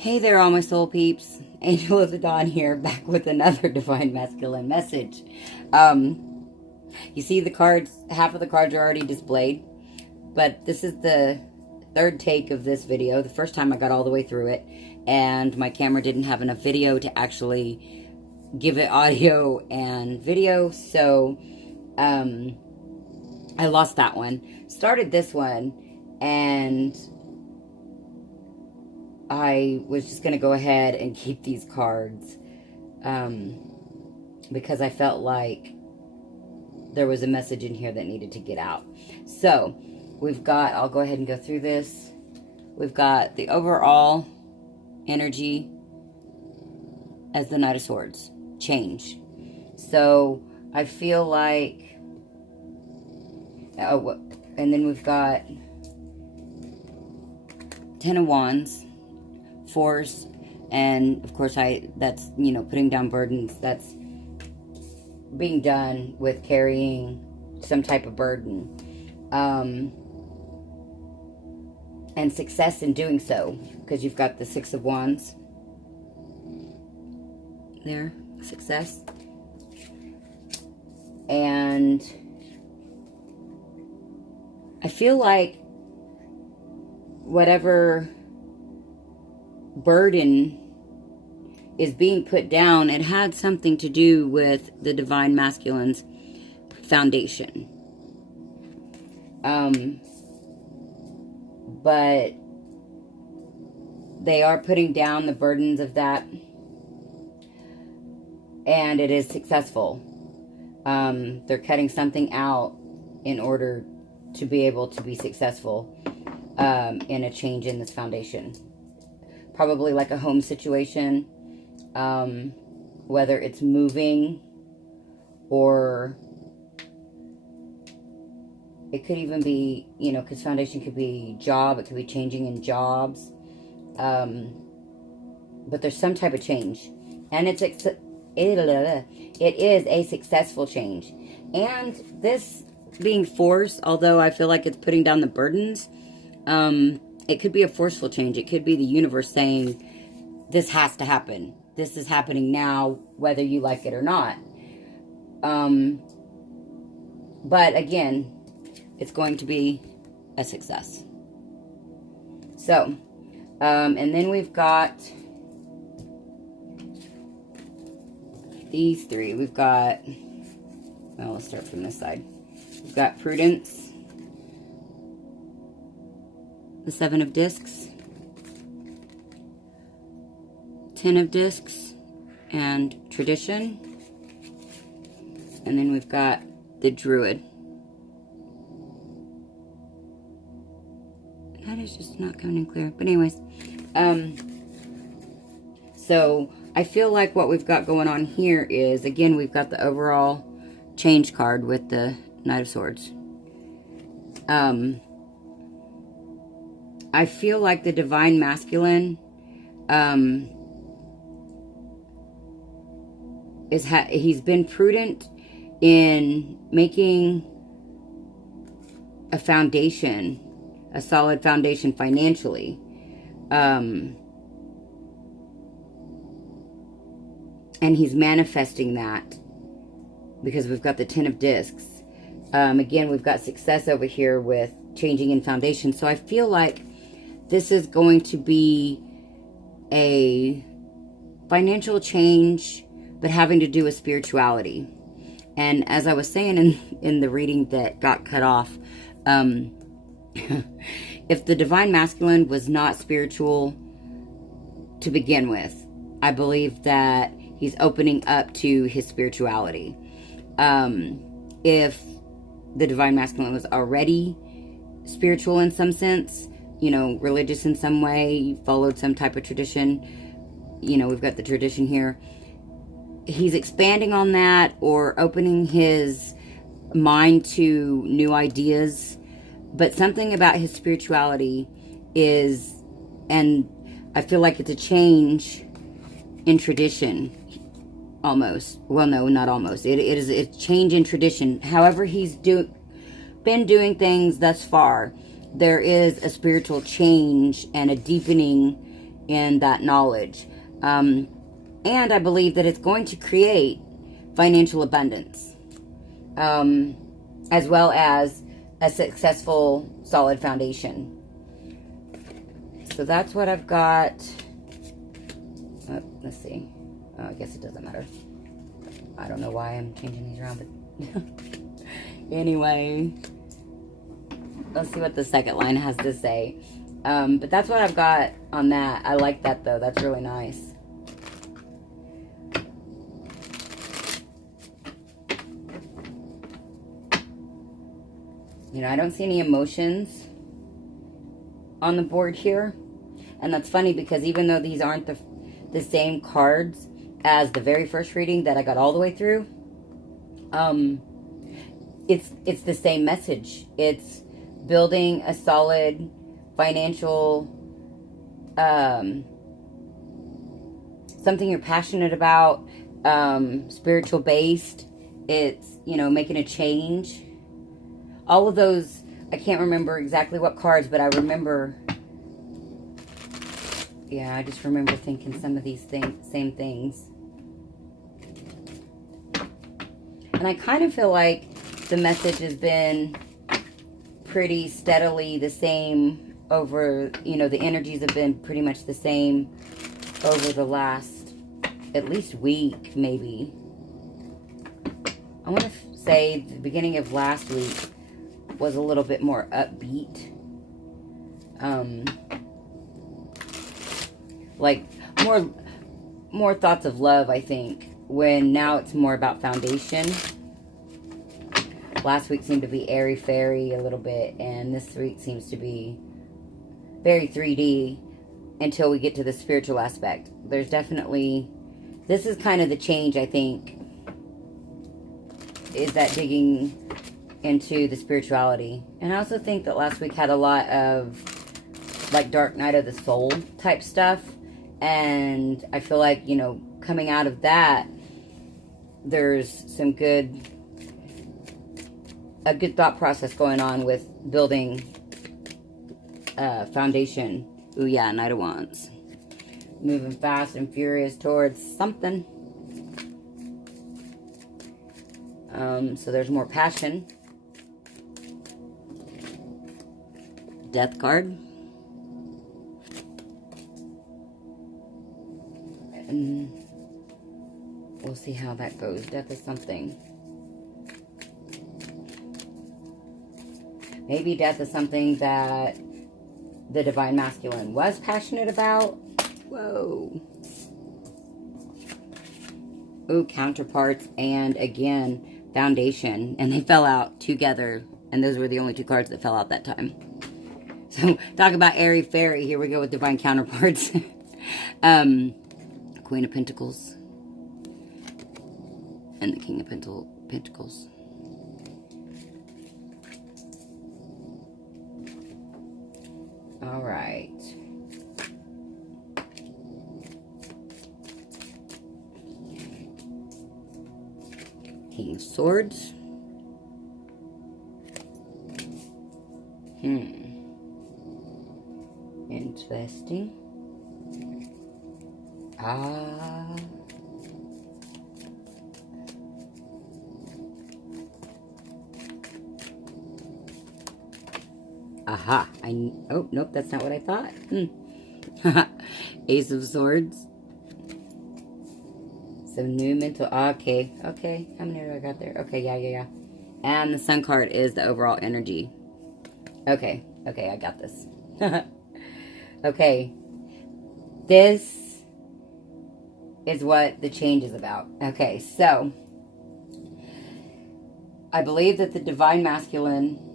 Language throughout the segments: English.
Hey there, all my soul peeps. Angel of the Dawn here, back with another Divine Masculine message. You see the cards, half of the cards are already displayed, but this is the third take of this video. The first time I got all the way through it, and my camera didn't have enough video to actually give it audio and video, so I lost that one. Started this one, and I was just going to go ahead and keep these cards because I felt like there was a message in here that needed to get out. So, we've got, I'll go ahead and go through this. We've got the overall energy as the Knight of Swords. Change. So, I feel like, and then we've got Ten of Wands. Force, and of course that's, you know, putting down burdens. That's being done with carrying some type of burden, and success in doing so, because you've got the Six of Wands there, success, and I feel like whatever burden is being put down, it had something to do with the Divine Masculine's foundation. But they are putting down the burdens of that, and it is successful. They're cutting something out in order to be able to be successful in a change in this foundation. Probably like a home situation, whether it's moving, or it could even be, you know, because foundation could be job, it could be changing in jobs, but there's some type of change, and it is a successful change. And this being force, although I feel like it's putting down the burdens, it could be a forceful change. It could be the universe saying, this has to happen. This is happening now, whether you like it or not. But again, it's going to be a success. So, and then we've got these three. We've got, well, let's start from this side. We've got prudence, the Seven of Discs, Ten of Discs, and tradition. And then we've got the Druid. That is just not coming in clear. But anyways, so I feel like what we've got going on here is, again, we've got the overall change card with the Knight of Swords. I feel like the Divine Masculine he's been prudent in making a foundation, a solid foundation financially. And he's manifesting that because we've got the Ten of Discs. Again, we've got success over here with changing in foundation. So I feel like this is going to be a financial change, but having to do with spirituality. And as I was saying in the reading that got cut off, if the Divine Masculine was not spiritual to begin with, I believe that he's opening up to his spirituality. If the Divine Masculine was already spiritual in some sense, you know, religious in some way, followed some type of tradition, you know, we've got the tradition here. He's expanding on that, or opening his mind to new ideas. But something about his spirituality is, and I feel like it's a change in tradition, almost. Well, no, not almost. It is a change in tradition. However he's been doing things thus far, there is a spiritual change and a deepening in that knowledge. And I believe that it's going to create financial abundance, as well as a successful, solid foundation. So that's what I've got. Let's see. Oh, I guess it doesn't matter. I don't know why I'm changing these around, but anyway, let's see what the second line has to say. But that's what I've got on that. I like that, though. That's really nice. You know, I don't see any emotions on the board here. And that's funny because even though these aren't the same cards as the very first reading that I got all the way through, it's the same message. It's building a solid financial, something you're passionate about, spiritual based. It's, you know, making a change. All of those, I can't remember exactly what cards, but I remember, yeah, I just remember thinking some of these same things. And I kind of feel like the message has been pretty steadily the same over, you know, the energies have been pretty much the same over the last, at least week, maybe. I want to say the beginning of last week was a little bit more upbeat. Like more thoughts of love, I think, when now it's more about foundation. Last week seemed to be airy-fairy a little bit, and this week seems to be very 3D until we get to the spiritual aspect. There's definitely, this is kind of the change, I think, is that digging into the spirituality. And I also think that last week had a lot of like dark night of the soul type stuff, and I feel like, you know, coming out of that, there's some a good thought process going on with building foundation. Ooh, yeah, Knight of Wands. Moving fast and furious towards something. So there's more passion. Death card. And we'll see how that goes. Death is something. Maybe death is something that the Divine Masculine was passionate about. Whoa. Ooh, counterparts, and again, foundation. And they fell out together. And those were the only two cards that fell out that time. So, talk about airy-fairy. Here we go with divine counterparts. Queen of Pentacles. And the King of Pentacles. All right. King of Swords. Interesting. Aha. Oh, nope, that's not what I thought. Ace of Swords. Some new mental... Okay. How many do I got there? Okay, yeah. And the Sun card is the overall energy. Okay, I got this. Okay. This is what the change is about. Okay, so I believe that the Divine Masculine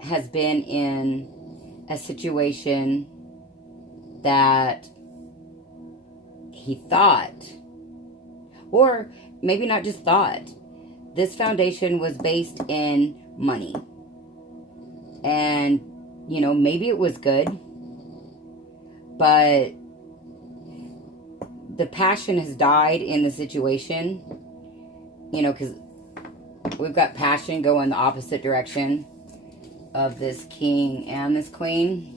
has been in a situation that he thought, or maybe not just thought, this foundation was based in money. And, you know, maybe it was good, but the passion has died in the situation, you know, because we've got passion going the opposite direction of this king and this queen.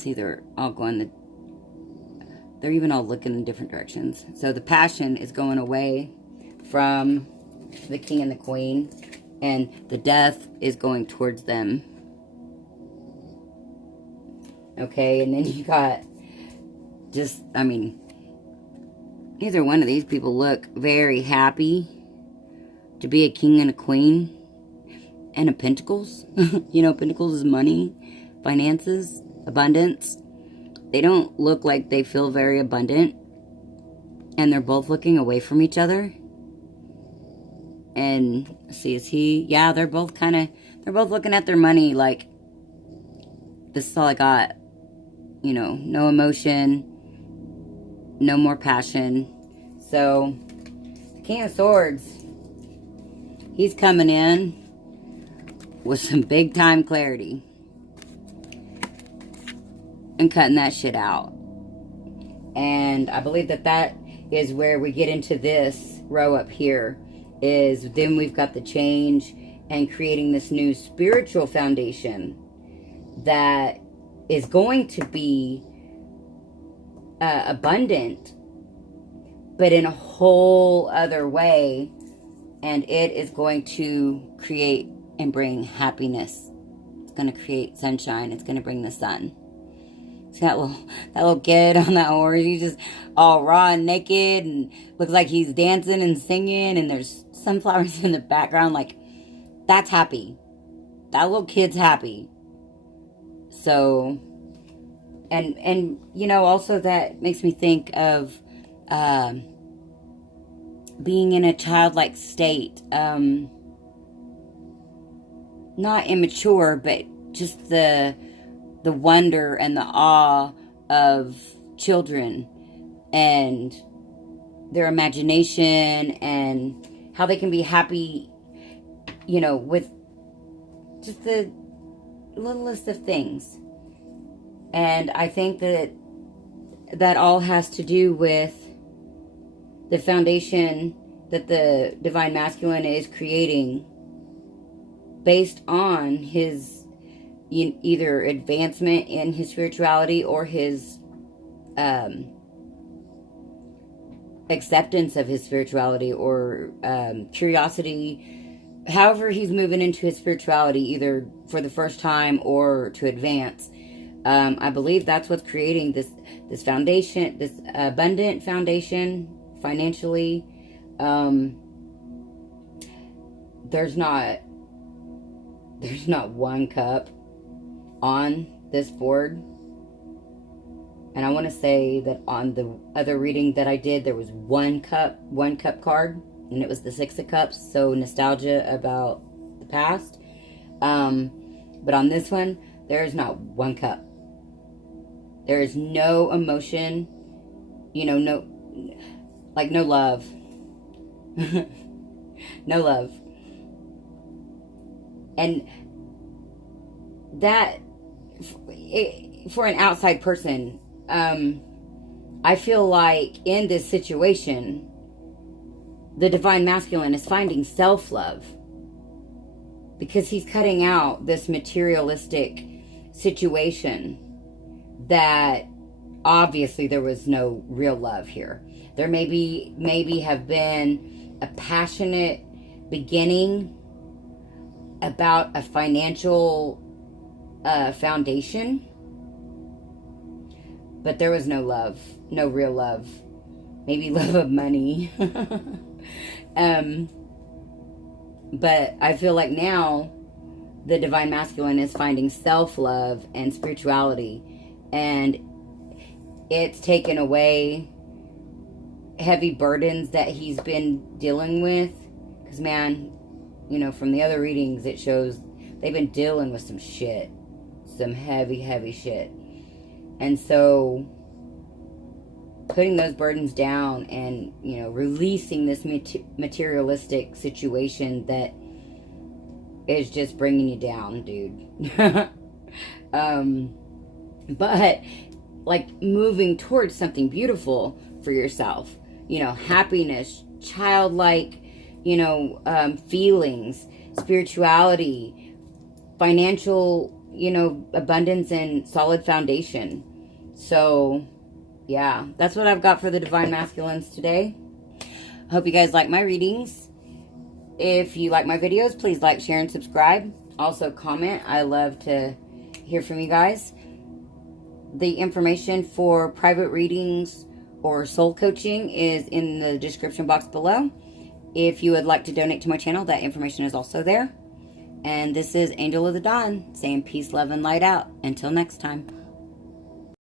See, they're all going they're even all looking in different directions. So the passion is going away from the king and the queen, and the death is going towards them. Okay, and then you got just, I mean, either one of these people look very happy to be a king and a queen. And a pentacles. You know, pentacles is money, finances, abundance. They don't look like they feel very abundant. And they're both looking away from each other. And see, is he? Yeah, they're both looking at their money like, this is all I got. You know, no emotion, no more passion. So, the King of Swords, he's coming in with some big time clarity and cutting that shit out. And I believe that is where we get into this row up here, is then we've got the change and creating this new spiritual foundation that is going to be abundant, but in a whole other way. And it is going to create and bring happiness. It's going to create sunshine. It's going to bring the sun. See that little kid on that horse? He's just all raw and naked and looks like he's dancing and singing, and there's sunflowers in the background. Like, that's happy. That little kid's happy. So, and you know, also that makes me think of being in a childlike state. Not immature, but just the wonder and the awe of children and their imagination and how they can be happy, you know, with just the littlest of things. And I think that all has to do with the foundation that the Divine Masculine is creating based on his either advancement in his spirituality or his acceptance of his spirituality or curiosity. However he's moving into his spirituality, either for the first time or to advance. I believe that's what's creating this foundation, this abundant foundation financially. There's not one cup on this board. And I want to say that on the other reading that I did, there was one cup card, and it was the Six of Cups, so nostalgia about the past. But on this one, there is not one cup. There is no emotion, you know, no love. No love. And that, for an outside person, I feel like in this situation, the Divine Masculine is finding self-love because he's cutting out this materialistic situation that obviously there was no real love here. There maybe have been a passionate beginning about a financial foundation, but there was no love, no real love. Maybe love of money. But I feel like now the Divine Masculine is finding self-love and spirituality, and it's taken away heavy burdens that he's been dealing with. Because, man, you know, from the other readings, it shows they've been dealing with some shit. Some heavy shit. And so, putting those burdens down and, you know, releasing this materialistic situation that is just bringing you down, dude. But, like, moving towards something beautiful for yourself. You know, happiness, childlike, you know, feelings, spirituality, financial you know, abundance and solid foundation. So, yeah, that's what I've got for the Divine Masculines today. Hope you guys like my readings. If you like my videos, please like, share, and subscribe. Also, comment. I love to hear from you guys. The information for private readings or soul coaching is in the description box below. If you would like to donate to my channel, that information is also there. And this is Angel of the Dawn saying peace, love, and light out. Until next time.